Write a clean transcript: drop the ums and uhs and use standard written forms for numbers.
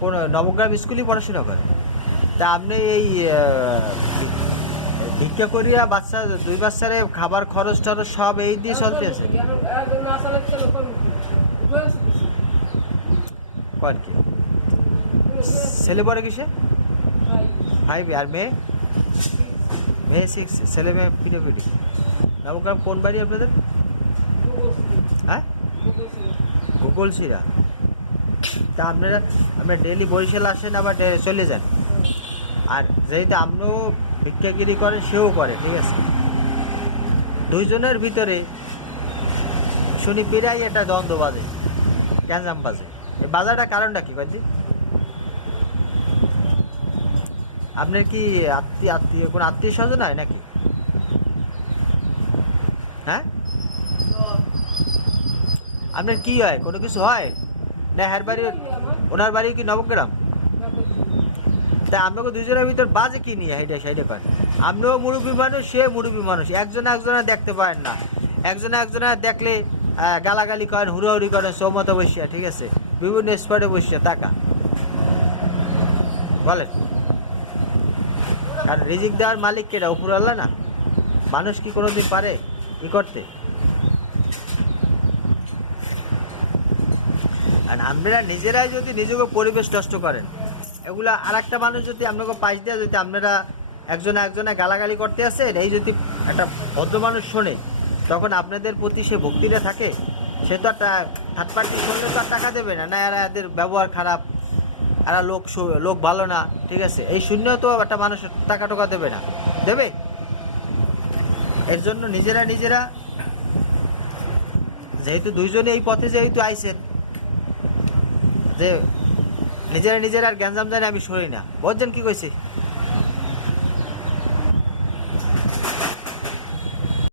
কোন নবগ্রাম স্কুলে পড়াশোনা করে? তা আপনি এই ভিক্ষা করিয়া বাচ্চা 2 বাচ্চারে খাবার খরচ টরচ সব এই দিয়ে চলতে আছে কর কি? ছেলে পড়ে কিসে? 5 আর মেয়ে? মেয়ে 6, ছেলে মেয়ে পিঠে। নবগ্রাম কোন বাড়ি আপনাদের? হ্যাঁ, গোকুলসিরা। তা আপনারা ডেলি বরিশাল আসেন আবার চলে যান। আর যেহেতু আপনিও ভিক্ষাগিরি করেন, সেও করে, ঠিক আছে, দুইজনের ভিতরে শুনি প্রায় একটা দ্বন্দ্ব বাজে, গ্যাঞ্জাম বাজে। এই বাজারটা কারণটা কি বাদি? আপনার কি আত্মীয় কোন আত্মীয় স্বজন হয় নাকি? হ্যাঁ, আপনার কি হয়? কোনো কিছু হয় না? হ্যার বাড়ি, ওনার বাড়ি কি নবগ্রাম? তা আপনাকে দুজনের ভিতর বাজে কি নিয়ে সেইটা করেন? আপনিও মুরব্বী মানুষ, সে মুরব্বী মানুষ, একজনে দেখতে পারেন না। একজনে দেখলে গালাগালি করেন, হুড়াহুড়ি করেন, চৌমতো বসিয়া, ঠিক আছে, বিভিন্ন স্পটে বসিয়া টাকা বলেন। আর রিজিক দেওয়ার মালিক কেটা? উপর আল্লাহ না? মানুষ কি কোনোদিন পারে কি করতে? আর আপনারা নিজেরাই যদি নিজেকে পরিবেশ নষ্ট করেন, এগুলা আর একটা মানুষ যদি আপনাকে পাশ দেওয়া, যদি আপনারা একজনে গালাগালি করতে আসেন, এই যদি একটা ভদ্র মানুষ শোনে, তখন আপনাদের প্রতি সে ভক্তিটা থাকে। সে তো একটা থার্ড পার্টি শুনলে তো আর টাকা দেবে না, না এরা এদের ব্যবহার খারাপ, এরা লোক ভালো না, ঠিক আছে, এই শূন্যও তো একটা মানুষ টাকা টোকা দেবে না, দেবে? এর জন্য নিজেরা যেহেতু দুইজনে এই পথে যেহেতু আইছেন, যে নিজেরা আর গ্যাঞ্জাম জানি আমি সরি না, বুঝছেন কি কইছি?